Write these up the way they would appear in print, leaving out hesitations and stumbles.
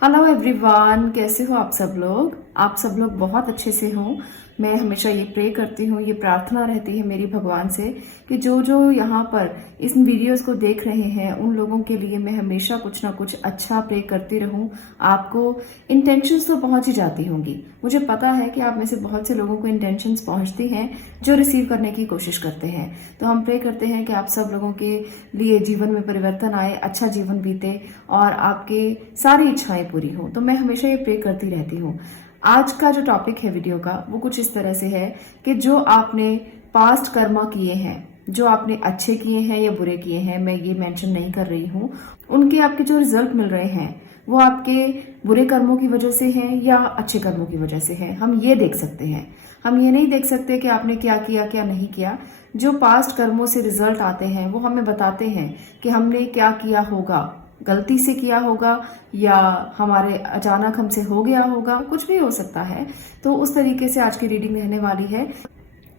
Hello everyone, कैसे हो आप सब लोग। आप सब लोग बहुत अच्छे से हो। मैं हमेशा ये प्रे करती हूँ, ये प्रार्थना रहती है मेरी भगवान से कि जो जो यहाँ पर इस वीडियोस को देख रहे हैं उन लोगों के लिए मैं हमेशा कुछ ना कुछ अच्छा प्रे करती रहूँ। आपको इंटेंशंस तो पहुंच ही जाती होंगी, मुझे पता है कि आप में से बहुत से लोगों को इंटेंशंस पहुंचती हैं जो रिसीव करने की कोशिश करते हैं। तो हम प्रे करते हैं कि आप सब लोगों के लिए जीवन में परिवर्तन आए, अच्छा जीवन बीते और आपके सारी इच्छाएं पूरी हो। तो मैं हमेशा ये प्रे करती रहती हूँ। आज का जो टॉपिक है वीडियो का वो कुछ इस तरह से है कि जो आपने पास्ट कर्मा किए हैं, जो आपने अच्छे किए हैं या बुरे किए हैं, मैं ये मेंशन नहीं कर रही हूँ, उनके आपके जो रिजल्ट मिल रहे हैं वो आपके बुरे कर्मों की वजह से हैं या अच्छे कर्मों की वजह से हैं। हम ये देख सकते हैं, हम ये नहीं देख सकते कि आपने क्या किया क्या नहीं किया। जो पास्ट कर्मों से रिजल्ट आते हैं वो हमें बताते हैं कि हमने क्या किया होगा, गलती से किया होगा या हमारे अचानक हमसे हो गया होगा, कुछ भी हो सकता है। तो उस तरीके से आज की रीडिंग रहने वाली है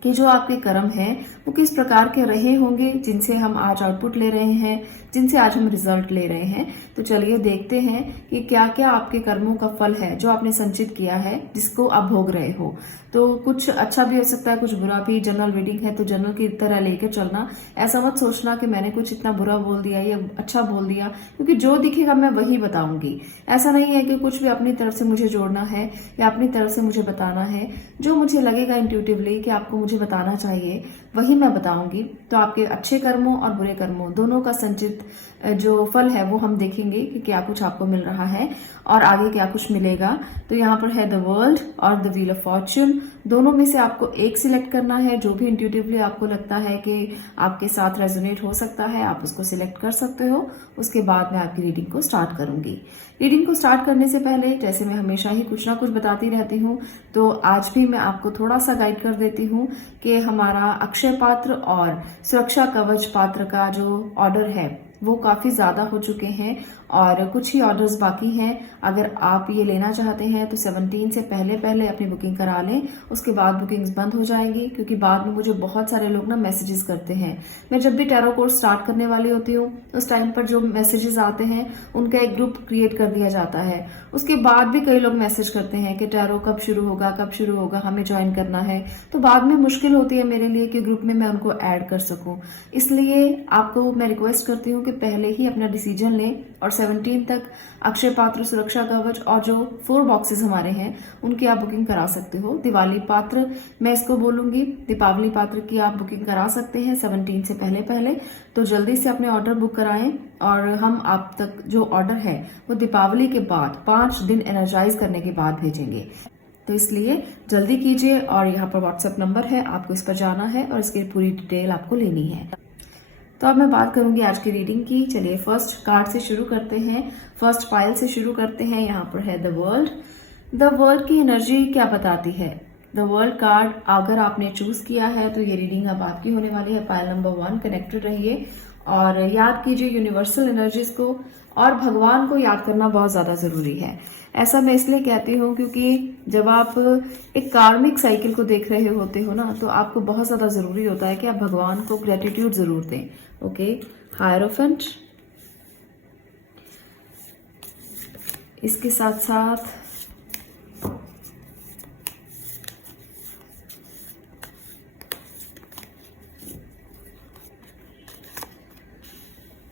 कि जो आपके कर्म हैं वो किस प्रकार के रहे होंगे, जिनसे हम आज आउटपुट ले रहे हैं, जिनसे आज हम रिजल्ट ले रहे हैं। तो चलिए देखते हैं कि क्या क्या आपके कर्मों का फल है जो आपने संचित किया है, जिसको आप भोग रहे हो। तो कुछ अच्छा भी हो सकता है, कुछ बुरा भी। जनरल रीडिंग है तो जनरल की तरह लेकर चलना। ऐसा मत सोचना कि मैंने कुछ इतना बुरा बोल दिया या अच्छा बोल दिया, क्योंकि जो दिखेगा मैं वही बताऊंगी। ऐसा नहीं है कि कुछ भी अपनी तरफ से मुझे जोड़ना है या अपनी तरफ से मुझे बताना है। जो मुझे लगेगा इंट्यूटिवली कि आपको मुझे बताना चाहिए वही मैं बताऊंगी। तो आपके अच्छे कर्मों और बुरे कर्मों दोनों का संचित जो फल है वो हम देखेंगे कि क्या कुछ आपको मिल रहा है और आगे क्या कुछ मिलेगा। तो यहाँ पर है द वर्ल्ड और द व्हील ऑफ फॉर्च्यून। दोनों में से आपको एक सिलेक्ट करना है। जो भी इंट्यूटिवली आपको लगता है कि आपके साथ रेजोनेट हो सकता है आप उसको सिलेक्ट कर सकते हो। उसके बाद मैं आपकी रीडिंग को स्टार्ट करूंगी। रीडिंग को स्टार्ट करने से पहले जैसे मैं हमेशा ही कुछ ना कुछ बताती रहती हूँ, तो आज भी मैं आपको थोड़ा सा गाइड कर देती हूँ कि हमारा अक्षय पात्र और सुरक्षा कवच पात्र का जो ऑर्डर है वो काफी ज्यादा हो चुके हैं और कुछ ही ऑर्डर्स बाकी हैं। अगर आप ये लेना चाहते हैं तो 17 से पहले पहले अपनी बुकिंग करा लें, उसके बाद बुकिंग्स बंद हो जाएंगी, क्योंकि बाद में मुझे बहुत सारे लोग ना मैसेजेस करते हैं। मैं जब भी टैरो कोर्स स्टार्ट करने वाली होती हूँ उस टाइम पर जो मैसेजेस आते हैं उनका एक ग्रुप क्रिएट कर दिया जाता है। उसके बाद भी कई लोग मैसेज करते हैं कि टैरो कब शुरू होगा, कब शुरू होगा, हमें ज्वाइन करना है। तो बाद में मुश्किल होती है मेरे लिए कि ग्रुप में मैं उनको ऐड कर सकूं। इसलिए आपको मैं रिक्वेस्ट करती हूँ कि पहले ही अपना डिसीजन लें और 17 तक अक्षय पात्र, सुरक्षा कवच और जो 4 बॉक्सेस हमारे हैं उनकी आप बुकिंग करा सकते हो। दिवाली पात्र मैं इसको बोलूंगी, दीपावली पात्र की आप बुकिंग करा सकते हैं 17 से पहले पहले। तो जल्दी से अपने ऑर्डर बुक कराएं और हम आप तक जो ऑर्डर है वो दीपावली के बाद 5 दिन एनर्जाइज करने के बाद भेजेंगे। तो इसलिए जल्दी कीजिए। और यहाँ पर व्हाट्सएप नंबर है, आपको इस पर जाना है और इसकी पूरी डिटेल आपको लेनी है। तो अब मैं बात करूंगी आज की रीडिंग की। चलिए फर्स्ट कार्ड से शुरू करते हैं, फर्स्ट पाइल से शुरू करते हैं। यहाँ पर है द वर्ल्ड। द वर्ल्ड की एनर्जी क्या बताती है? द वर्ल्ड कार्ड अगर आपने चूज किया है तो ये रीडिंग अब आपकी होने वाली है। पाइल नंबर 1, कनेक्टेड रहिए और याद कीजिए यूनिवर्सल एनर्जीज को और भगवान को याद करना बहुत ज्यादा जरूरी है। ऐसा मैं इसलिए कहती हूँ क्योंकि जब आप एक कार्मिक साइकिल को देख रहे होते हो ना, तो आपको बहुत ज्यादा जरूरी होता है कि आप भगवान को ग्रेटिट्यूड जरूर दें। ओके, हायरोफेंट, इसके साथ साथ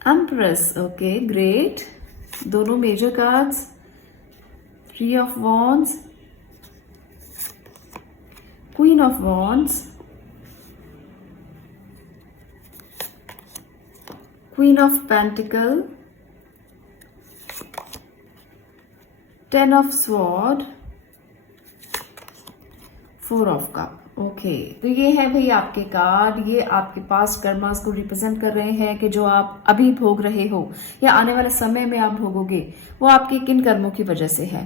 एम्प्रेस। ओके ग्रेट, दोनों major cards. 3 of Wands, Queen of Wands, Queen of Pentacle, 10 of Sword, 4 of Cup। Okay, तो ये है भाई आपके कार्ड। ये आपके पास कर्मास को रिप्रेजेंट कर रहे हैं कि जो आप अभी भोग रहे हो या आने वाले समय में आप भोगोगे वो आपके किन कर्मों की वजह से है।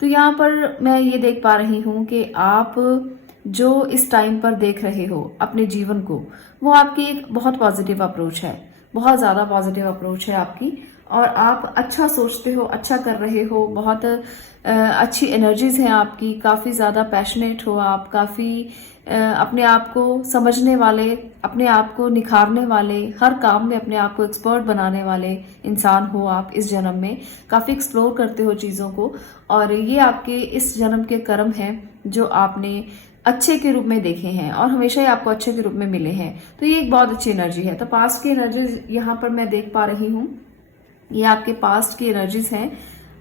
तो यहाँ पर मैं ये देख पा रही हूँ कि आप जो इस टाइम पर देख रहे हो अपने जीवन को, वो आपकी एक बहुत पॉजिटिव अप्रोच है, बहुत ज्यादा पॉजिटिव अप्रोच है आपकी। और आप अच्छा सोचते हो, अच्छा कर रहे हो, बहुत अच्छी एनर्जीज हैं आपकी, काफ़ी ज़्यादा पैशनेट हो आप, काफ़ी अपने आप को समझने वाले, अपने आप को निखारने वाले, हर काम में अपने आप को एक्सपर्ट बनाने वाले इंसान हो आप इस जन्म में। काफ़ी एक्सप्लोर करते हो चीज़ों को, और ये आपके इस जन्म के कर्म हैं जो आपने अच्छे के रूप में देखे हैं और हमेशा ही आपको अच्छे के रूप में मिले हैं। तो ये एक बहुत अच्छी एनर्जी है। तो पास्ट की एनर्जी यहाँ पर मैं देख पा रही हूँ, ये आपके पास्ट की एनर्जीज हैं।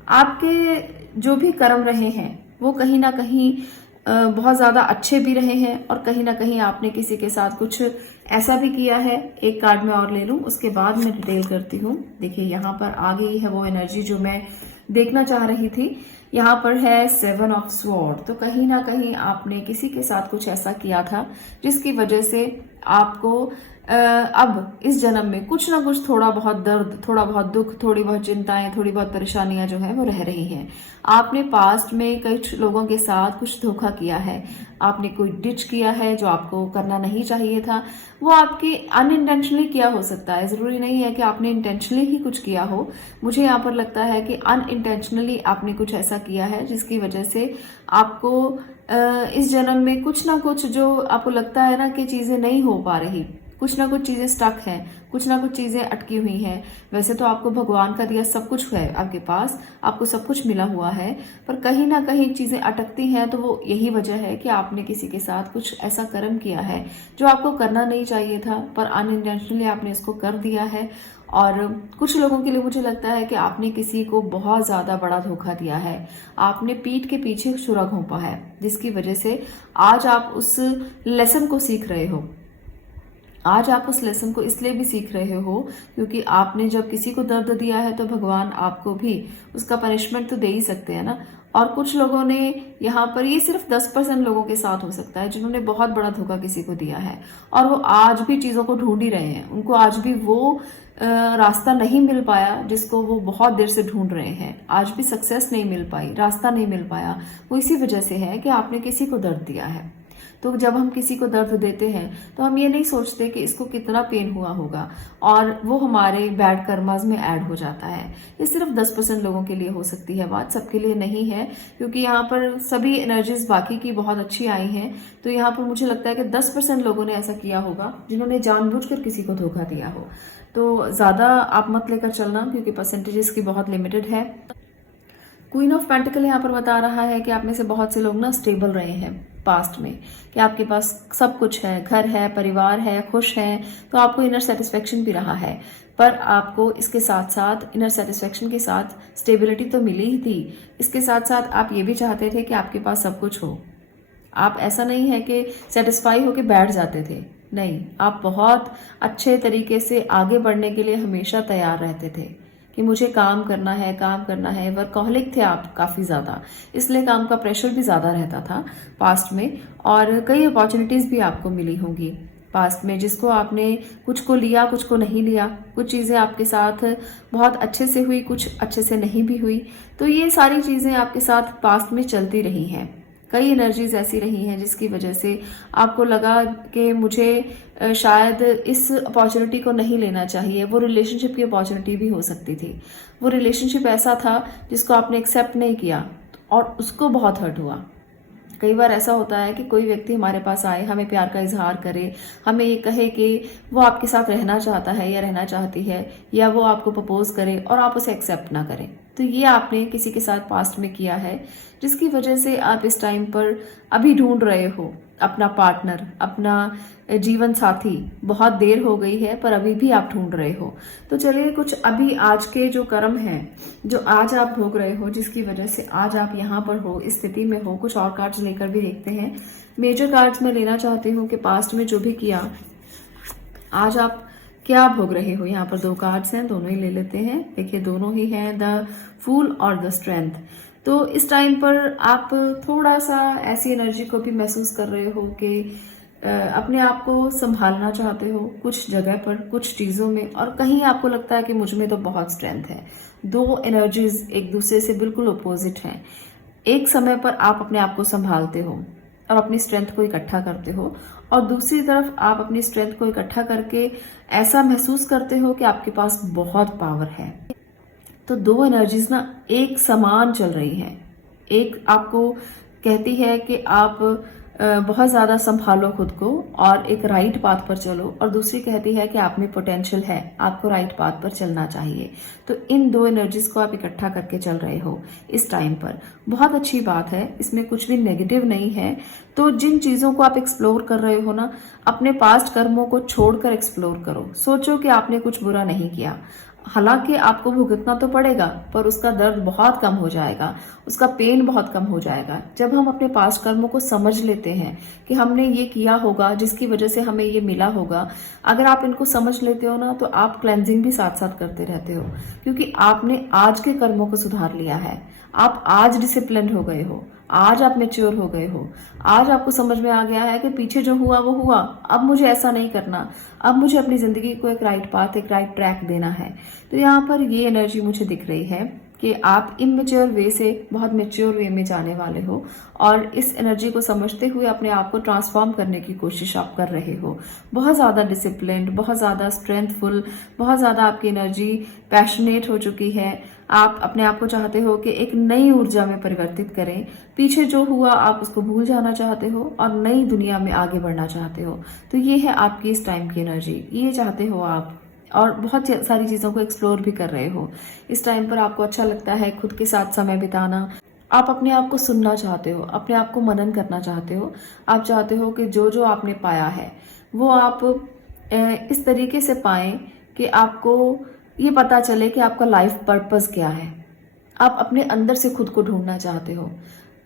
आपके जो भी कर्म रहे हैं वो कहीं ना कहीं बहुत ज्यादा अच्छे भी रहे हैं, और कहीं ना कहीं आपने किसी के साथ कुछ ऐसा भी किया है। एक कार्ड में और ले लूं, उसके बाद मैं डिटेल करती हूँ। देखिए यहाँ पर आ गई है वो एनर्जी जो मैं देखना चाह रही थी। यहाँ पर है 7 ऑफ स्वॉर्ड। तो कहीं ना कहीं आपने किसी के साथ कुछ ऐसा किया था जिसकी वजह से आपको अब इस जन्म में कुछ ना कुछ, थोड़ा बहुत दर्द, थोड़ा बहुत दुख, थोड़ी बहुत चिंताएं, थोड़ी बहुत परेशानियां जो है वो रह रही हैं। आपने पास्ट में कई लोगों के साथ कुछ धोखा किया है, आपने कोई डिच किया है जो आपको करना नहीं चाहिए था। वो आपके अनइंटेंशनली किया हो सकता है, जरूरी नहीं है कि आपने इंटेंशनली ही कुछ किया हो। मुझे यहाँ पर लगता है कि अनइंटेंशनली आपने कुछ ऐसा किया है जिसकी वजह से आपको इस जन्म में कुछ ना कुछ, जो आपको लगता है ना कि चीजें नहीं हो पा रही, कुछ ना कुछ चीजें स्टक हैं, कुछ ना कुछ चीजें अटकी हुई हैं। वैसे तो आपको भगवान का दिया सब कुछ है आपके पास, आपको सब कुछ मिला हुआ है, पर कहीं ना कहीं चीजें अटकती हैं। तो वो यही वजह है कि आपने किसी के साथ कुछ ऐसा कर्म किया है जो आपको करना नहीं चाहिए था, पर अनइंटेंशनली आपने इसको कर दिया है। और कुछ लोगों के लिए मुझे लगता है कि आपने किसी को बहुत ज्यादा बड़ा धोखा दिया है, आपने पीठ के पीछे छुरा घोंपा है, जिसकी वजह से आज आप उस लेसन को सीख रहे हो। आज आप उस लेसन को इसलिए भी सीख रहे हो क्योंकि आपने जब किसी को दर्द दिया है तो भगवान आपको भी उसका पनिशमेंट तो दे ही सकते हैं ना। और कुछ लोगों ने यहाँ पर, ये सिर्फ 10% लोगों के साथ हो सकता है जिन्होंने बहुत बड़ा धोखा किसी को दिया है, और वो आज भी चीजों को ढूंढ ही रहे हैं। उनको आज भी वो रास्ता नहीं मिल पाया जिसको वो बहुत देर से ढूंढ रहे हैं। आज भी सक्सेस नहीं मिल पाई, रास्ता नहीं मिल पाया। वो इसी वजह से है कि आपने किसी को दर्द दिया है। तो जब हम किसी को दर्द देते हैं तो हम ये नहीं सोचते कि इसको कितना पेन हुआ होगा, और वो हमारे बैड कर्मास में ऐड हो जाता है। ये सिर्फ 10% लोगों के लिए हो सकती है बात, सबके लिए नहीं है, क्योंकि यहाँ पर सभी एनर्जीज बाकी की बहुत अच्छी आई हैं। तो यहाँ पर मुझे लगता है कि 10% लोगों ने ऐसा किया होगा जिन्होंने जानबूझकर किसी को धोखा दिया हो। तो ज्यादा आप मत लेकर चलना, क्योंकि परसेंटेजेस की बहुत लिमिटेड है। क्वीन ऑफ पेंटिकल यहाँ पर बता रहा है कि आप में से बहुत से लोग ना स्टेबल रहे हैं पास्ट में, कि आपके पास सब कुछ है, घर है, परिवार है, खुश हैं, तो आपको इनर सेटिस्फेक्शन भी रहा है। पर आपको इसके साथ साथ, इनर सेटिस्फेक्शन के साथ स्टेबिलिटी तो मिली ही थी, इसके साथ साथ आप ये भी चाहते थे कि आपके पास सब कुछ हो। आप ऐसा नहीं है कि सेटिस्फाई होके बैठ जाते थे, नहीं, आप बहुत अच्छे तरीके से आगे बढ़ने के लिए हमेशा तैयार रहते थे कि मुझे काम करना है, काम करना है। वर्कहोलिक थे आप काफी ज्यादा, इसलिए काम का प्रेशर भी ज्यादा रहता था पास्ट में, और कई अपॉर्चुनिटीज भी आपको मिली होंगी पास्ट में, जिसको आपने कुछ को लिया, कुछ को नहीं लिया। कुछ चीजें आपके साथ बहुत अच्छे से हुई, कुछ अच्छे से नहीं भी हुई। तो ये सारी चीजें आपके साथ पास्ट में चलती रही हैं। कई एनर्जीज ऐसी रही हैं जिसकी वजह से आपको लगा कि मुझे शायद इस अपॉर्चुनिटी को नहीं लेना चाहिए। वो रिलेशनशिप की अपॉर्चुनिटी भी हो सकती थी, वो रिलेशनशिप ऐसा था जिसको आपने एक्सेप्ट नहीं किया और उसको बहुत हर्ट हुआ। कई बार ऐसा होता है कि कोई व्यक्ति हमारे पास आए, हमें प्यार का इजहार करे, हमें ये कहे कि वो आपके साथ रहना चाहता है या रहना चाहती है, या वो आपको प्रपोज करे और आप उसे एक्सेप्ट ना करें। तो ये आपने किसी के साथ पास्ट में किया है, जिसकी वजह से आप इस टाइम पर अभी ढूंढ रहे हो अपना पार्टनर, अपना जीवन साथी। बहुत देर हो गई है पर अभी भी आप ढूंढ रहे हो। तो चलिए, कुछ अभी आज के जो कर्म हैं जो आज आप भोग रहे हो, जिसकी वजह से आज आप यहाँ पर हो, इस स्थिति में हो, कुछ और कार्ड्स लेकर भी देखते हैं। मेजर कार्ड्स में लेना चाहती हूँ कि पास्ट में जो भी किया, आज आप क्या भोग रहे हो। यहाँ पर 2 कार्ड्स हैं, दोनों ही ले लेते हैं। देखिए, दोनों ही हैं, द फूल और द स्ट्रेंथ। तो इस टाइम पर आप थोड़ा सा ऐसी एनर्जी को भी महसूस कर रहे हो कि अपने आप को संभालना चाहते हो कुछ जगह पर, कुछ चीजों में, और कहीं आपको लगता है कि मुझ में तो बहुत स्ट्रेंथ है। 2 एनर्जीज एक दूसरे से बिल्कुल अपोजिट हैं। एक समय पर आप अपने आप को संभालते हो और अपनी स्ट्रेंथ को इकट्ठा करते हो, और दूसरी तरफ आप अपनी स्ट्रेंथ को इकट्ठा करके ऐसा महसूस करते हो कि आपके पास बहुत पावर है। तो दो एनर्जीज ना एक समान चल रही हैं। एक आपको कहती है कि आप बहुत ज़्यादा संभालो खुद को और एक राइट पाथ पर चलो, और दूसरी कहती है कि आप में पोटेंशियल है, आपको राइट पाथ पर चलना चाहिए। तो इन दो एनर्जीज को आप इकट्ठा करके चल रहे हो इस टाइम पर। बहुत अच्छी बात है, इसमें कुछ भी नेगेटिव नहीं है। तो जिन चीज़ों को आप एक्सप्लोर कर रहे हो ना, अपने पास्ट कर्मों को छोड़कर एक्सप्लोर करो। सोचो कि आपने कुछ बुरा नहीं किया, हालांकि आपको भुगतना तो पड़ेगा, पर उसका दर्द बहुत कम हो जाएगा, उसका पेन बहुत कम हो जाएगा जब हम अपने पास्ट कर्मों को समझ लेते हैं कि हमने ये किया होगा जिसकी वजह से हमें ये मिला होगा। अगर आप इनको समझ लेते हो ना, तो आप क्लेंजिंग भी साथ साथ करते रहते हो, क्योंकि आपने आज के कर्मों को सुधार लिया है। आप आज डिसिप्लिन हो गए हो, आज आप मेच्योर हो गए हो, आज आपको समझ में आ गया है कि पीछे जो हुआ वो हुआ, अब मुझे ऐसा नहीं करना, अब मुझे अपनी जिंदगी को एक राइट पाथ, एक राइट ट्रैक देना है। तो यहाँ पर ये एनर्जी मुझे दिख रही है कि आप इमेच्योर वे से बहुत मेच्योर वे में जाने वाले हो, और इस एनर्जी को समझते हुए अपने आप को ट्रांसफॉर्म करने की कोशिश आप कर रहे हो। बहुत ज़्यादा डिसिप्लिन्ड, बहुत ज़्यादा स्ट्रेंथफुल, बहुत ज़्यादा आपकी एनर्जी पैशनेट हो चुकी है। आप अपने आप को चाहते हो कि एक नई ऊर्जा में परिवर्तित करें। पीछे जो हुआ आप उसको भूल जाना चाहते हो और नई दुनिया में आगे बढ़ना चाहते हो। तो ये है आपकी इस टाइम की एनर्जी, ये चाहते हो आप, और बहुत सारी चीज़ों को एक्सप्लोर भी कर रहे हो। इस टाइम पर आपको अच्छा लगता है खुद के साथ समय बिताना। आप अपने आप को सुनना चाहते हो, अपने आप को मनन करना चाहते हो। आप चाहते हो कि जो जो आपने पाया है वो आप इस तरीके से पाएं कि आपको ये पता चले कि आपका लाइफ पर्पस क्या है। आप अपने अंदर से खुद को ढूंढना चाहते हो।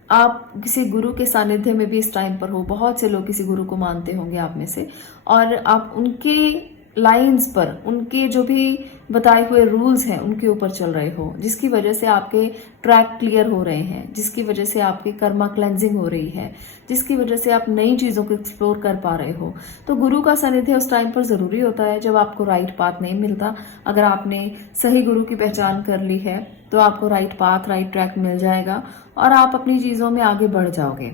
आप किसी गुरु के सानिध्य में भी इस टाइम पर हो। बहुत से लोग किसी गुरु को मानते होंगे आप में से, और आप उनके लाइंस पर, उनके जो भी बताए हुए रूल्स हैं उनके ऊपर चल रहे हो, जिसकी वजह से आपके ट्रैक क्लियर हो रहे हैं, जिसकी वजह से आपकी कर्मा क्लेंजिंग हो रही है, जिसकी वजह से आप नई चीज़ों को एक्सप्लोर कर पा रहे हो। तो गुरु का सानिध्य उस टाइम पर ज़रूरी होता है जब आपको राइट पाथ नहीं मिलता। अगर आपने सही गुरु की पहचान कर ली है तो आपको राइट पाथ, राइट ट्रैक मिल जाएगा और आप अपनी चीज़ों में आगे बढ़ जाओगे।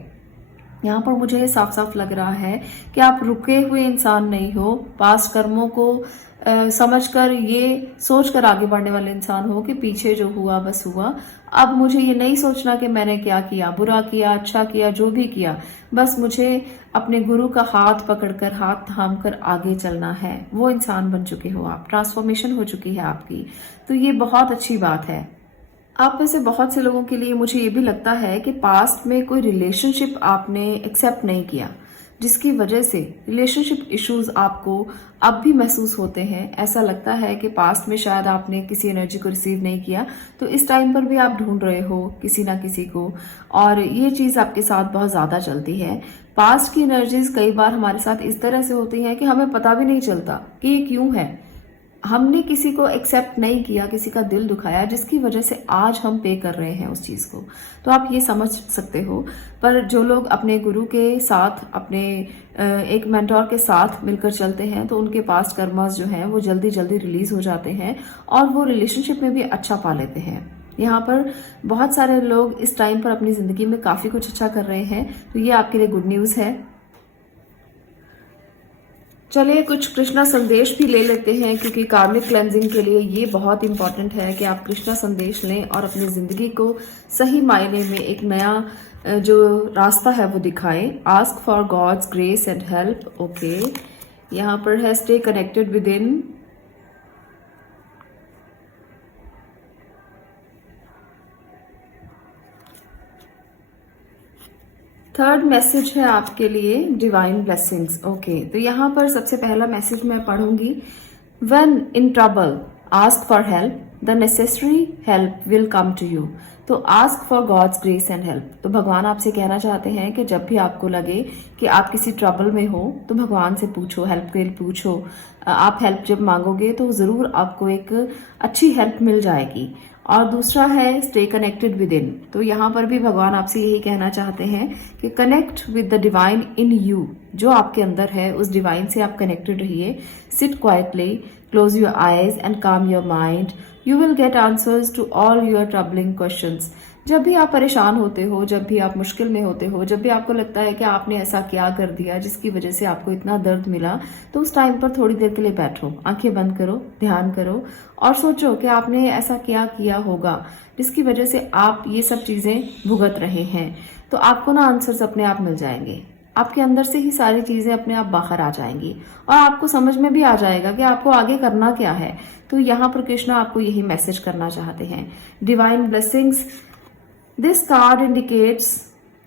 यहाँ पर मुझे साफ साफ लग रहा है कि आप रुके हुए इंसान नहीं हो। पास्ट कर्मों को समझकर, ये सोचकर आगे बढ़ने वाले इंसान हो कि पीछे जो हुआ बस हुआ। अब मुझे ये नहीं सोचना कि मैंने क्या किया, बुरा किया, अच्छा किया, जो भी किया, बस मुझे अपने गुरु का हाथ पकड़कर, हाथ थाम कर आगे चलना है। वो इंसान बन चुके हो आप, ट्रांसफॉर्मेशन हो चुकी है आपकी। तो ये बहुत अच्छी बात है। आप में से बहुत से लोगों के लिए मुझे ये भी लगता है कि पास्ट में कोई रिलेशनशिप आपने एक्सेप्ट नहीं किया, जिसकी वजह से रिलेशनशिप इश्यूज आपको अब भी महसूस होते हैं। ऐसा लगता है कि पास्ट में शायद आपने किसी एनर्जी को रिसीव नहीं किया, तो इस टाइम पर भी आप ढूंढ रहे हो किसी ना किसी को, और ये चीज़ आपके साथ बहुत ज़्यादा चलती है। पास्ट की एनर्जीज कई बार हमारे साथ इस तरह से होती हैं कि हमें पता भी नहीं चलता कि ये क्यों है। हमने किसी को एक्सेप्ट नहीं किया, किसी का दिल दुखाया, जिसकी वजह से आज हम पे कर रहे हैं उस चीज़ को। तो आप ये समझ सकते हो। पर जो लोग अपने गुरु के साथ, अपने एक मेंटोर के साथ मिलकर चलते हैं, तो उनके पास्ट कर्मास जो हैं वो जल्दी जल्दी रिलीज हो जाते हैं और वो रिलेशनशिप में भी अच्छा पा लेते हैं। यहाँ पर बहुत सारे लोग इस टाइम पर अपनी ज़िंदगी में काफ़ी कुछ अच्छा कर रहे हैं, तो ये आपके लिए गुड न्यूज़ है। चलिए कुछ कृष्णा संदेश भी ले लेते हैं, क्योंकि कार्मिक क्लेंजिंग के लिए ये बहुत इंपॉर्टेंट है कि आप कृष्णा संदेश लें और अपनी ज़िंदगी को सही मायने में एक नया जो रास्ता है वो दिखाएं। Ask for God's grace and help. Okay, यहाँ पर है stay connected with in. Third message है आपके लिए डिवाइन ब्लेसिंग्स। ओके, तो यहाँ पर सबसे पहला मैसेज मैं पढ़ूंगी। When in trouble ask for help, the necessary help will come to you. तो ask for God's grace and help. तो भगवान आपसे कहना चाहते हैं कि जब भी आपको लगे कि आप किसी ट्रबल में हो, तो भगवान से पूछो, हेल्प के लिए पूछो। आप हेल्प जब मांगोगे तो ज़रूर आपको एक अच्छी हेल्प मिल जाएगी। और दूसरा है स्टे कनेक्टेड विद इन। तो यहाँ पर भी भगवान आपसे यही कहना चाहते हैं कि connect with the divine in you. जो आपके अंदर है उस डिवाइन से आप कनेक्टेड रहिए। Sit quietly, close your eyes and calm your mind. You will get answers to all your troubling questions. जब भी आप परेशान होते हो, जब भी आप मुश्किल में होते हो, जब भी आपको लगता है कि आपने ऐसा क्या कर दिया जिसकी वजह से आपको इतना दर्द मिला, तो उस टाइम पर थोड़ी देर के लिए बैठो, आंखें बंद करो, ध्यान करो और सोचो कि आपने ऐसा क्या किया होगा जिसकी वजह से आप ये सब चीजें भुगत रहे हैं। तो आपको ना आंसर्स अपने आप मिल जाएंगे, आपके अंदर से ही सारी चीजें अपने आप बाहर आ जाएंगी और आपको समझ में भी आ जाएगा कि आपको आगे करना क्या है। तो यहाँ पर कृष्णा आपको यही मैसेज करना चाहते हैं, divine blessings. This card indicates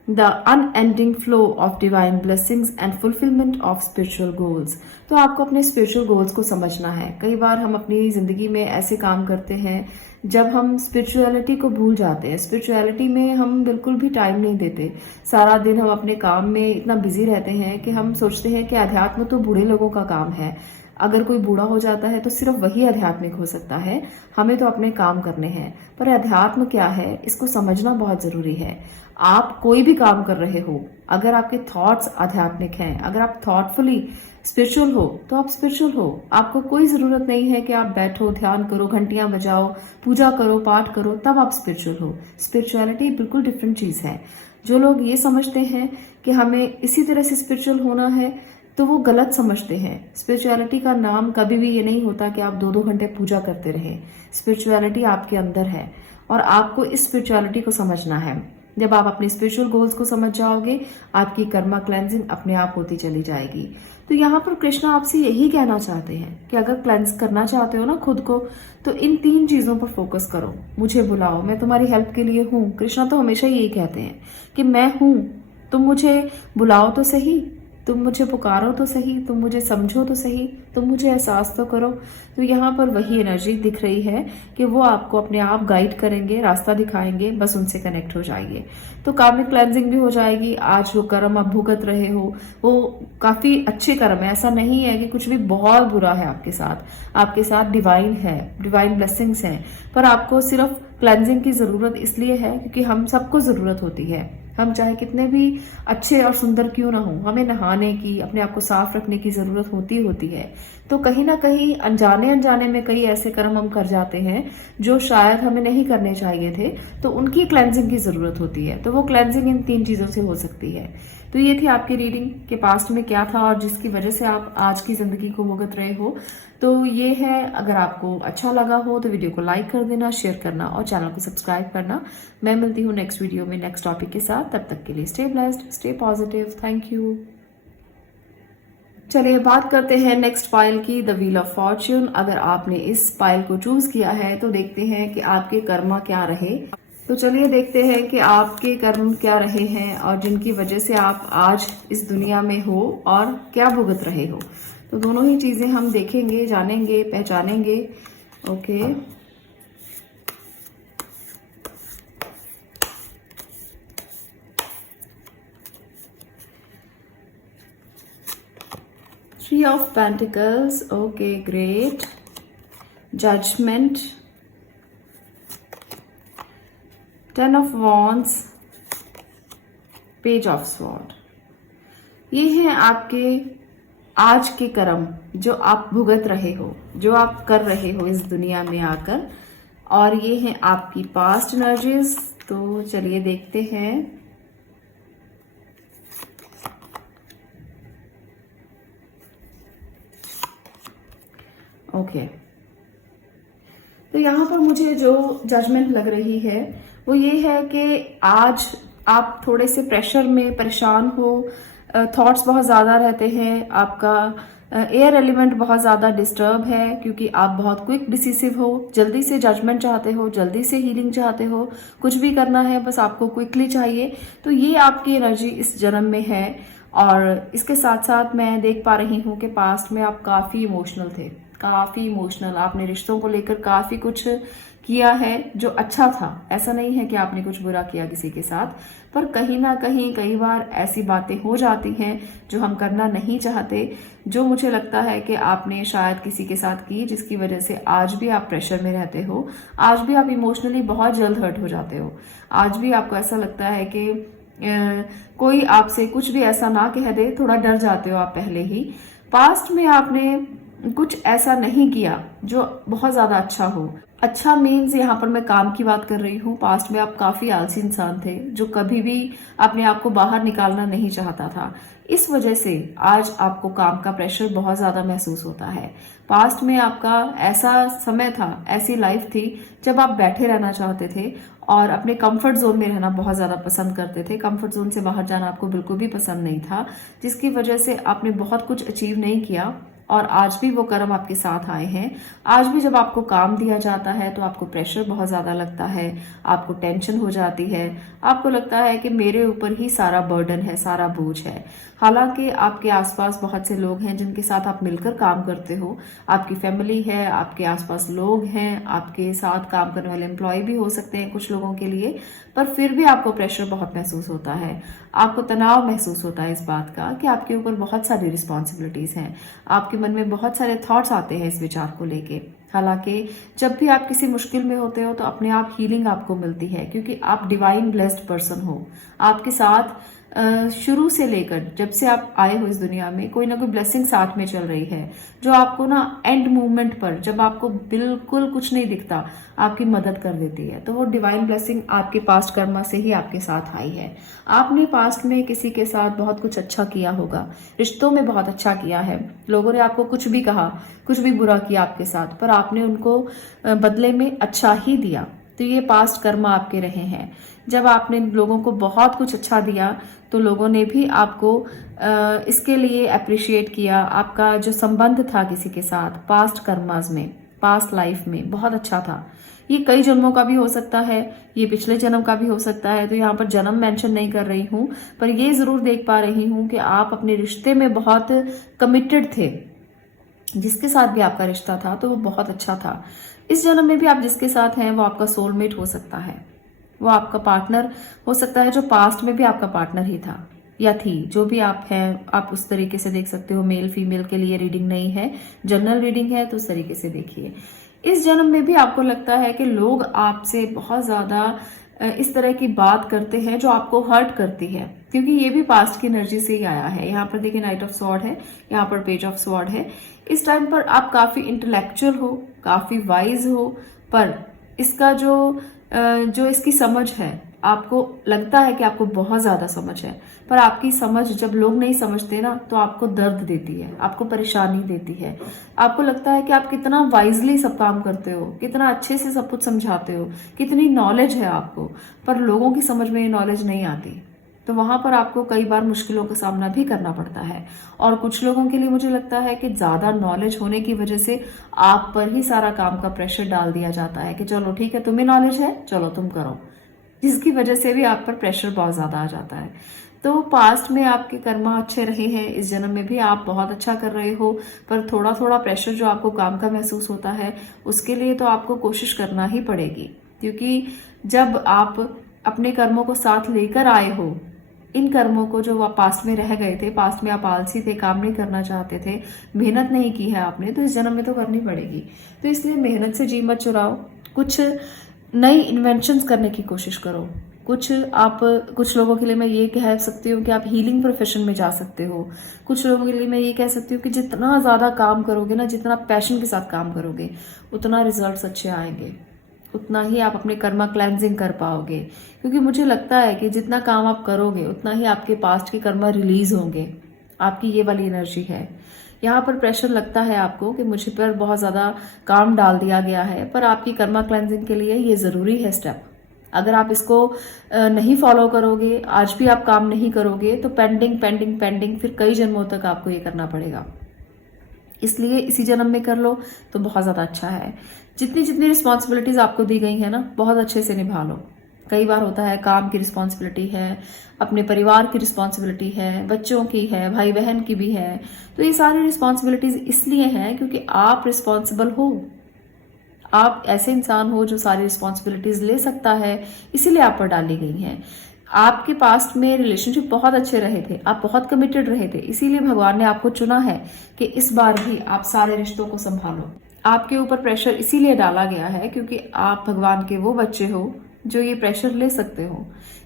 the unending flow of divine blessings and fulfillment of spiritual goals। तो आपको अपने spiritual goals को समझना है। कई बार हम अपनी जिंदगी में ऐसे काम करते हैं जब हम स्पिरिचुअलिटी को भूल जाते हैं, स्पिरिचुअलिटी में हम बिल्कुल भी टाइम नहीं देते। सारा दिन हम अपने काम में इतना बिजी रहते हैं कि हम सोचते हैं कि अध्यात्म तो बूढ़े लोगों का काम है, अगर कोई बूढ़ा हो जाता है तो सिर्फ वही आध्यात्मिक हो सकता है, हमें तो अपने काम करने हैं। पर अध्यात्म क्या है, इसको समझना बहुत जरूरी है। आप कोई भी काम कर रहे हो, अगर आपके थॉट्स आध्यात्मिक हैं, अगर आप थॉटफुली स्पिरिचुअल हो तो आप स्पिरिचुअल हो। आपको कोई जरूरत नहीं है कि आप बैठो, ध्यान करो, घंटियां बजाओ, पूजा करो, पाठ करो, तब आप स्पिरिचुअल हो। स्पिरिचुअलिटी बिल्कुल डिफरेंट चीज है। जो लोग ये समझते हैं कि हमें इसी तरह से स्पिरिचुअल होना है तो वो गलत समझते हैं। स्पिरिचुअलिटी का नाम कभी भी ये नहीं होता कि आप 2-2 घंटे पूजा करते रहे। स्पिरिचुअलिटी आपके अंदर है और आपको इस स्पिरिचुअलिटी को समझना है। जब आप अपने स्पिरिचुअल गोल्स को समझ जाओगे, आपकी कर्मा क्लेंजिंग अपने आप होती चली जाएगी। तो यहाँ पर कृष्णा आपसे यही कहना चाहते हैं कि अगर क्लेंस करना चाहते हो ना खुद को, तो इन 3 चीजों पर फोकस करो। मुझे बुलाओ, मैं तुम्हारी हेल्प के लिए हूँ। कृष्णा तो हमेशा यही कहते हैं कि मैं हूँ, तुम मुझे बुलाओ तो सही, तुम मुझे पुकारो तो सही, तुम मुझे समझो तो सही, तुम मुझे एहसास तो करो। तो यहाँ पर वही एनर्जी दिख रही है कि वो आपको अपने आप गाइड करेंगे, रास्ता दिखाएंगे, बस उनसे कनेक्ट हो जाइए। तो कार्मिक क्लेंजिंग भी हो जाएगी। आज जो कर्म आप भुगत रहे हो वो काफी अच्छे कर्म है, ऐसा नहीं है कि कुछ भी बहुत बुरा है आपके साथ। आपके साथ डिवाइन है, डिवाइन ब्लेसिंग्स हैं, पर आपको सिर्फ क्लेंजिंग की जरूरत इसलिए है क्योंकि हम सबको जरूरत होती है। हम चाहे कितने भी अच्छे और सुंदर क्यों ना हो, हमें नहाने की, अपने आप को साफ रखने की जरूरत होती है। तो कहीं ना कहीं अनजाने अनजाने में कई ऐसे कर्म हम कर जाते हैं जो शायद हमें नहीं करने चाहिए थे, तो उनकी क्लेंजिंग की जरूरत होती है। तो वो क्लेंजिंग इन 3 चीजों से हो सकती है। तो ये थी आपकी रीडिंग कि पास्ट में क्या था और जिसकी वजह से आप आज की जिंदगी को भुगत रहे हो। तो ये है, अगर आपको अच्छा लगा हो तो वीडियो को लाइक कर देना, शेयर करना और चैनल को सब्सक्राइब करना। मैं मिलती हूँ नेक्स्ट वीडियो में नेक्स्ट टॉपिक के साथ। तब तक के लिए stay blessed, stay positive, thank you. चलिए बात करते हैं नेक्स्ट पाइल की, द व्हील ऑफ फॉर्च्यून। अगर आपने इस पाइल को चूज किया है तो देखते हैं कि आपके कर्म क्या रहे। तो चलिए देखते हैं कि आपके कर्म क्या रहे हैं और जिनकी वजह से आप आज इस दुनिया में हो और क्या भुगत रहे हो। तो दोनों ही चीजें हम देखेंगे, जानेंगे, पहचानेंगे। Okay, Three of Pentacles, okay, great. Judgment, Ten of Wands, Page of Sword। ये हैं आपके आज के कर्म जो आप भुगत रहे हो, जो आप कर रहे हो इस दुनिया में आकर, और ये हैं आपकी पास्ट एनर्जीज। तो चलिए देखते हैं। ओके, तो यहाँ पर मुझे जो जजमेंट लग रही है वो ये है कि आज आप थोड़े से प्रेशर में परेशान हो, थॉट्स बहुत ज़्यादा रहते हैं, आपका एयर एलिमेंट बहुत ज़्यादा डिस्टर्ब है क्योंकि आप बहुत क्विक डिसिसिव हो, जल्दी से जजमेंट चाहते हो, जल्दी से हीलिंग चाहते हो, कुछ भी करना है बस आपको क्विकली चाहिए। तो ये आपकी एनर्जी इस जन्म में है। और इसके साथ साथ मैं देख पा रही हूँ कि पास्ट में आप काफ़ी इमोशनल थे, काफ़ी इमोशनल, आपने रिश्तों को लेकर काफ़ी कुछ किया है जो अच्छा था। ऐसा नहीं है कि आपने कुछ बुरा किया किसी के साथ, पर कहीं ना कहीं कई बार ऐसी बातें हो जाती हैं जो हम करना नहीं चाहते, जो मुझे लगता है कि आपने शायद किसी के साथ की, जिसकी वजह से आज भी आप प्रेशर में रहते हो, आज भी आप इमोशनली बहुत जल्द हर्ट हो जाते हो, आज भी आपको ऐसा लगता है कि कोई आपसे कुछ भी ऐसा ना कह दे, थोड़ा डर जाते हो आप पहले ही। पास्ट में आपने कुछ ऐसा नहीं किया जो बहुत ज्यादा अच्छा हो। अच्छा मीन्स यहाँ पर मैं काम की बात कर रही हूँ। पास्ट में आप काफी आलसी इंसान थे जो कभी भी अपने आप को बाहर निकालना नहीं चाहता था। इस वजह से आज आपको काम का प्रेशर बहुत ज्यादा महसूस होता है। पास्ट में आपका ऐसा समय था, ऐसी लाइफ थी जब आप बैठे रहना चाहते थे और अपने कंफर्ट जोन में रहना बहुत ज्यादा पसंद करते थे। कंफर्ट जोन से बाहर जाना आपको बिल्कुल भी पसंद नहीं था, जिसकी वजह से आपने बहुत कुछ अचीव नहीं किया और आज भी वो कर्म आपके साथ आए हैं। आज भी जब आपको काम दिया जाता है तो आपको प्रेशर बहुत ज्यादा लगता है, आपको टेंशन हो जाती है, आपको लगता है कि मेरे ऊपर ही सारा बर्डन है, सारा बोझ है। हालांकि आपके आसपास बहुत से लोग हैं जिनके साथ आप मिलकर काम करते हो, आपकी फैमिली है, आपके आसपास लोग हैं, आपके साथ काम करने वाले एम्प्लॉय भी हो सकते हैं कुछ लोगों के लिए, पर फिर भी आपको प्रेशर बहुत महसूस होता है। आपको तनाव महसूस होता है इस बात का कि आपके ऊपर बहुत सारी रिस्पॉन्सिबिलिटीज हैं, आपके मन में बहुत सारे थॉट्स आते हैं इस विचार को लेके। हालांकि जब भी आप किसी मुश्किल में होते हो तो अपने आप हीलिंग आपको मिलती है, क्योंकि आप डिवाइन ब्लेस्ड पर्सन हो। आपके साथ शुरू से लेकर जब से आप आए हो इस दुनिया में कोई ना कोई ब्लेसिंग साथ में चल रही है, जो आपको ना एंड मूवमेंट पर, जब आपको बिल्कुल कुछ नहीं दिखता, आपकी मदद कर देती है। तो वो डिवाइन ब्लेसिंग आपके पास्ट कर्मा से ही आपके साथ आई है। आपने पास्ट में किसी के साथ बहुत कुछ अच्छा किया होगा, रिश्तों में बहुत अच्छा किया है, लोगों ने आपको कुछ भी कहा, कुछ भी बुरा किया आपके साथ, पर आपने उनको बदले में अच्छा ही दिया। तो ये पास्ट कर्मा आपके रहे हैं। जब आपने लोगों को बहुत कुछ अच्छा दिया तो लोगों ने भी आपको इसके लिए अप्रिशिएट किया। आपका जो संबंध था किसी के साथ पास्ट कर्मास में, पास्ट लाइफ में, बहुत अच्छा था। ये कई जन्मों का भी हो सकता है, ये पिछले जन्म का भी हो सकता है। तो यहाँ पर जन्म मेंशन नहीं कर रही हूँ, पर ये जरूर देख पा रही हूँ कि आप अपने रिश्ते में बहुत कमिटेड थे। जिसके साथ भी आपका रिश्ता था तो वो बहुत अच्छा था। इस जन्म में भी आप जिसके साथ हैं वो आपका सोलमेट हो सकता है, वो आपका पार्टनर हो सकता है जो पास्ट में भी आपका पार्टनर ही था या थी। जो भी आप हैं आप उस तरीके से देख सकते हो। मेल फीमेल के लिए रीडिंग नहीं है, जनरल रीडिंग है, तो उस तरीके से देखिए। इस जन्म में भी आपको लगता है कि लोग आपसे बहुत ज्यादा इस तरह की बात करते हैं जो आपको हर्ट करती है, क्योंकि ये भी पास्ट की एनर्जी से ही आया है। यहाँ पर देखिए नाइट ऑफ स्वॉर्ड है, यहाँ पर पेज ऑफ स्वॉर्ड है। इस टाइम पर आप काफी इंटेलेक्चुअल हो, काफी वाइज हो, पर इसका जो इसकी समझ है, आपको लगता है कि आपको बहुत ज्यादा समझ है, पर आपकी समझ जब लोग नहीं समझते ना तो आपको दर्द देती है, आपको परेशानी देती है। आपको लगता है कि आप कितना वाइजली सब काम करते हो, कितना अच्छे से सब कुछ समझाते हो, कितनी नॉलेज है आपको, पर लोगों की समझ में ये नॉलेज नहीं आती। तो वहां पर आपको कई बार मुश्किलों का सामना भी करना पड़ता है। और कुछ लोगों के लिए मुझे लगता है कि ज्यादा नॉलेज होने की वजह से आप पर ही सारा काम का प्रेशर डाल दिया जाता है कि चलो ठीक है, तुम्हें नॉलेज है, चलो तुम करो, जिसकी वजह से भी आप पर प्रेशर बहुत ज्यादा आ जाता है। तो पास्ट में आपके कर्मा अच्छे रहे हैं, इस जन्म में भी आप बहुत अच्छा कर रहे हो, पर थोड़ा थोड़ा प्रेशर जो आपको काम का महसूस होता है उसके लिए तो आपको कोशिश करना ही पड़ेगी। क्योंकि जब आप अपने कर्मों को साथ लेकर आए हो, इन कर्मों को जो आप पास्ट में रह गए थे, पास्ट में आप आलसी थे, काम नहीं करना चाहते थे, मेहनत नहीं की है आपने, तो इस जन्म में तो करनी पड़ेगी। तो इसलिए मेहनत से जी मत चुराओ, कुछ नई इन्वेंशंस करने की कोशिश करो। कुछ लोगों के लिए मैं ये कह सकती हूँ कि आप हीलिंग प्रोफेशन में जा सकते हो। कुछ लोगों के लिए मैं ये कह सकती हूँ कि जितना ज्यादा काम करोगे ना, जितना पैशन के साथ काम करोगे, उतना रिजल्ट्स अच्छे आएंगे, उतना ही आप अपने कर्मा क्लेंजिंग कर पाओगे। क्योंकि मुझे लगता है कि जितना काम आप करोगे उतना ही आपके पास्ट के कर्मा रिलीज होंगे। आपकी ये वाली एनर्जी है। यहाँ पर प्रेशर लगता है आपको कि मुझे पर बहुत ज्यादा काम डाल दिया गया है, पर आपकी कर्मा क्लेंजिंग के लिए ये जरूरी है स्टेप। अगर आप इसको नहीं फॉलो करोगे, आज भी आप काम नहीं करोगे, तो पेंडिंग पेंडिंग पेंडिंग फिर कई जन्मों तक आपको ये करना पड़ेगा। इसलिए इसी जन्म में कर लो तो बहुत ज्यादा अच्छा है। जितनी जितनी रिस्पॉन्सिबिलिटीज आपको दी गई है ना, बहुत अच्छे से निभा लो। कई बार होता है काम की रिस्पॉन्सिबिलिटी है, अपने परिवार की रिस्पॉन्सिबिलिटी है, बच्चों की है, भाई बहन की भी है। तो ये सारी रिस्पॉन्सिबिलिटीज इसलिए हैं क्योंकि आप रिस्पॉन्सिबल हो, आप ऐसे इंसान हो जो सारी रिस्पॉन्सिबिलिटीज ले सकता है, इसीलिए आप पर डाली गई हैं। आपके पास्ट में रिलेशनशिप बहुत अच्छे रहे थे, आप बहुत कमिटेड रहे थे, इसीलिए भगवान ने आपको चुना है कि इस बार भी आप सारे रिश्तों को संभालो। आपके ऊपर प्रेशर इसीलिए डाला गया है क्योंकि आप भगवान के वो बच्चे हो जो ये प्रेशर ले सकते हो।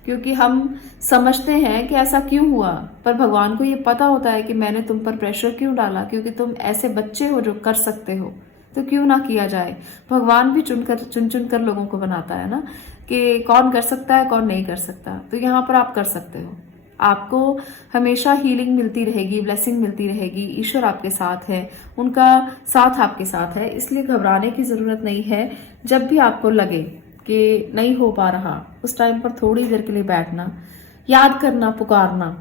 क्योंकि हम समझते हैं कि ऐसा क्यों हुआ, पर भगवान को ये पता होता है कि मैंने तुम पर प्रेशर क्यों डाला, क्योंकि तुम ऐसे बच्चे हो जो कर सकते हो। तो तो क्यों ना किया जाए। भगवान भी चुन कर लोगों को बनाता है ना, कि कौन कर सकता है कौन नहीं कर सकता। तो यहाँ पर आप कर सकते हो। आपको हमेशा हीलिंग मिलती रहेगी, ब्लेसिंग मिलती रहेगी, ईश्वर आपके साथ है, उनका साथ आपके साथ है, इसलिए घबराने की जरूरत नहीं है। जब भी आपको लगे कि नहीं हो पा रहा, उस टाइम पर थोड़ी देर के लिए बैठना, याद करना, पुकारना,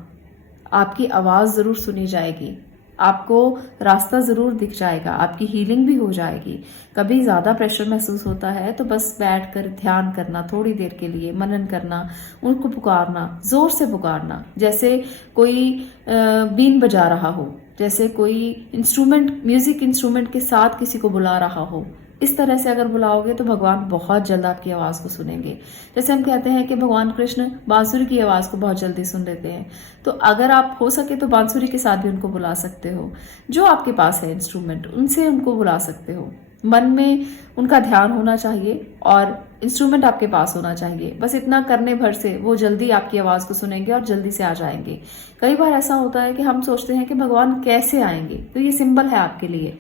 आपकी आवाज जरूर सुनी जाएगी, आपको रास्ता जरूर दिख जाएगा, आपकी हीलिंग भी हो जाएगी। कभी ज्यादा प्रेशर महसूस होता है तो बस बैठकर ध्यान करना, थोड़ी देर के लिए मनन करना, उनको पुकारना, जोर से पुकारना, जैसे कोई बीन बजा रहा हो, जैसे कोई इंस्ट्रूमेंट, म्यूजिक इंस्ट्रूमेंट के साथ किसी को बुला रहा हो। इस तरह से अगर बुलाओगे तो भगवान बहुत जल्द आपकी आवाज को सुनेंगे। जैसे हम कहते हैं कि भगवान कृष्ण बांसुरी की आवाज को बहुत जल्दी सुन लेते हैं, तो अगर आप हो सके तो बांसुरी के साथ भी उनको बुला सकते हो। जो आपके पास है इंस्ट्रूमेंट, उनसे उनको बुला सकते हो। मन में उनका ध्यान होना चाहिए और इंस्ट्रूमेंट आपके पास होना चाहिए। बस इतना करने भर से वो जल्दी आपकी आवाज को सुनेंगे और जल्दी से आ जाएंगे। कई बार ऐसा होता है कि हम सोचते हैं कि भगवान कैसे आएंगे, तो ये सिंबल है आपके लिए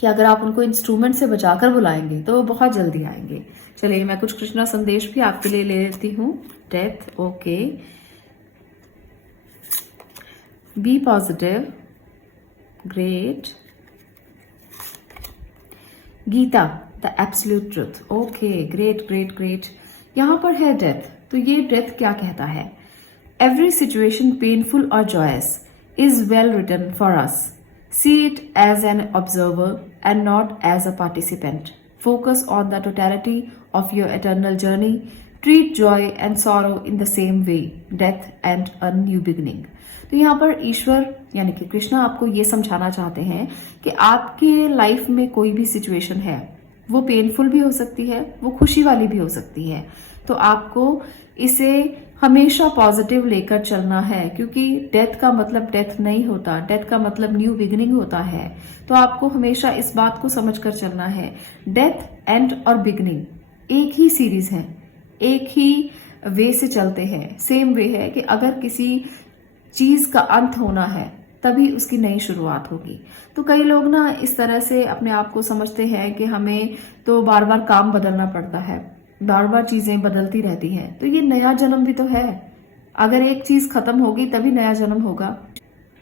कि अगर आप उनको इंस्ट्रूमेंट से बजाकर बुलाएंगे तो वो बहुत जल्दी आएंगे। चलिए मैं कुछ कृष्णा संदेश भी आपके लिए ले लेती हूँ। Death, okay, be positive, great. Gita, the absolute truth, okay, great great great. यहां पर है डेथ, तो ये डेथ क्या कहता है? एवरी सिचुएशन पेनफुल और joyous is well written for us. See it as an observer and not as a participant. Focus on the totality of your eternal journey. Treat joy and sorrow in the same way, death and a new beginning. तो यहाँ पर ईश्वर यानी कि कृष्ण आपको ये समझाना चाहते हैं कि आपके लाइफ में कोई भी सिचुएशन है, वो पेनफुल भी हो सकती है, वो खुशी वाली भी हो सकती है। तो आपको इसे हमेशा पॉजिटिव लेकर चलना है, क्योंकि डेथ का मतलब डेथ नहीं होता, डेथ का मतलब न्यू बिगिनिंग होता है। तो आपको हमेशा इस बात को समझकर चलना है। डेथ, एंड और बिगिनिंग एक ही सीरीज है, एक ही वे से चलते हैं। सेम वे है कि अगर किसी चीज का अंत होना है तभी उसकी नई शुरुआत होगी। तो कई लोग ना इस तरह से अपने आप को समझते हैं कि हमें तो बार बार काम बदलना पड़ता है, बार बार चीजें बदलती रहती हैं। तो ये नया जन्म भी तो है, अगर एक चीज खत्म होगी तभी नया जन्म होगा।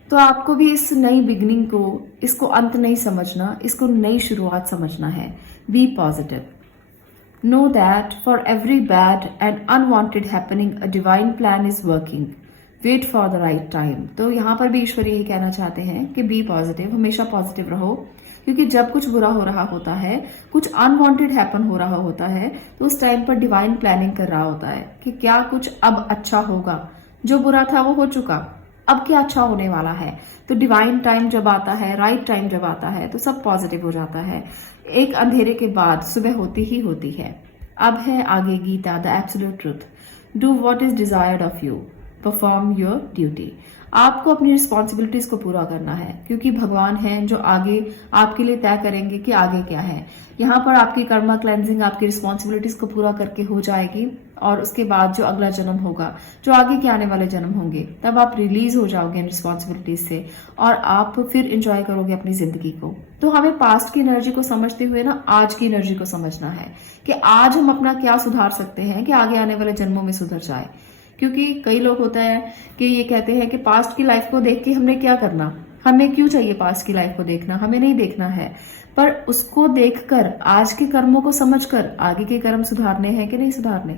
तो आपको भी इस नई बिगिनिंग को, इसको अंत नहीं समझना, इसको नई शुरुआत समझना है। Be positive, know that for every bad and unwanted happening a divine plan is working, wait for the right time. तो यहाँ पर भी ईश्वर यही कहना चाहते हैं कि बी पॉजिटिव, हमेशा पॉजिटिव रहो, क्योंकि जब कुछ बुरा हो रहा होता है, कुछ अनवांटेड हैपन हो रहा होता है, तो उस टाइम पर डिवाइन प्लानिंग कर रहा होता है कि क्या कुछ अब अच्छा होगा। जो बुरा था वो हो चुका, अब क्या अच्छा होने वाला है। तो डिवाइन टाइम जब आता है, राइट टाइम जब आता है, तो सब पॉजिटिव हो जाता है। एक अंधेरे के बाद सुबह होती ही होती है। अब है आगे Gita, the absolute truth, do what is desired of you, perform your duty. आपको अपनी रिस्पॉन्सिबिलिटीज को पूरा करना है, क्योंकि भगवान हैं जो आगे आपके लिए तय करेंगे कि आगे क्या है। यहाँ पर आपकी कर्मा क्लेंजिंग आपकी रिस्पॉन्सिबिलिटीज को पूरा करके हो जाएगी, और उसके बाद जो अगला जन्म होगा, जो आगे के आने वाले जन्म होंगे, तब आप रिलीज हो जाओगे इन रिस्पॉन्सिबिलिटीज से, और आप फिर इंजॉय करोगे अपनी जिंदगी को। तो हमें पास्ट की एनर्जी को समझते हुए ना आज की एनर्जी को समझना है कि आज हम अपना क्या सुधार सकते हैं कि आगे आने वाले जन्मों में सुधर जाए। क्योंकि कई लोग होता है कि ये कहते हैं कि पास्ट की लाइफ को देख के हमने क्या करना, हमें क्यों चाहिए पास्ट की लाइफ को देखना, हमें नहीं देखना है। पर उसको देखकर, आज के कर्मों को समझकर आगे के कर्म सुधारने हैं कि नहीं सुधारने।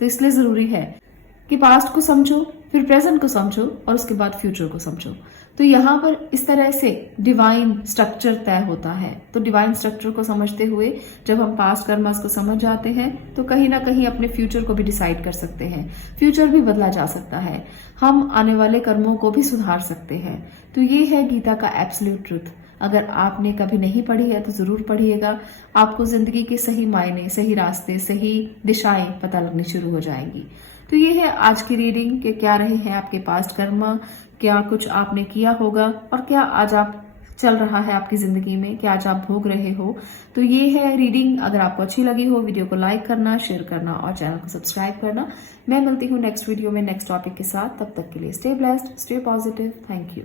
तो इसलिए जरूरी है कि पास्ट को समझो, फिर प्रेजेंट को समझो, और उसके बाद फ्यूचर को समझो। तो यहाँ पर इस तरह से डिवाइन स्ट्रक्चर तय होता है। तो डिवाइन स्ट्रक्चर को समझते हुए जब हम पास्ट कर्मस को समझ जाते हैं, तो कहीं ना कहीं अपने फ्यूचर को भी डिसाइड कर सकते हैं। फ्यूचर भी बदला जा सकता है, हम आने वाले कर्मों को भी सुधार सकते हैं। तो ये है गीता का एब्सोल्यूट ट्रुथ। अगर आपने कभी नहीं पढ़ी है तो जरूर पढ़िएगा, आपको जिंदगी के सही मायने, सही रास्ते, सही दिशाएं पता लगनी शुरू हो जाएंगी। तो ये है आज की रीडिंग कि क्या रहे हैं आपके पास्ट कर्म, क्या कुछ आपने किया होगा, और क्या आज आप चल रहा है आपकी जिंदगी में, क्या आज आप भोग रहे हो। तो ये है रीडिंग। अगर आपको अच्छी लगी हो, वीडियो को लाइक करना, शेयर करना और चैनल को सब्सक्राइब करना। मैं मिलती हूँ नेक्स्ट वीडियो में नेक्स्ट टॉपिक के साथ। तब तक के लिए stay blessed, stay positive. Thank you.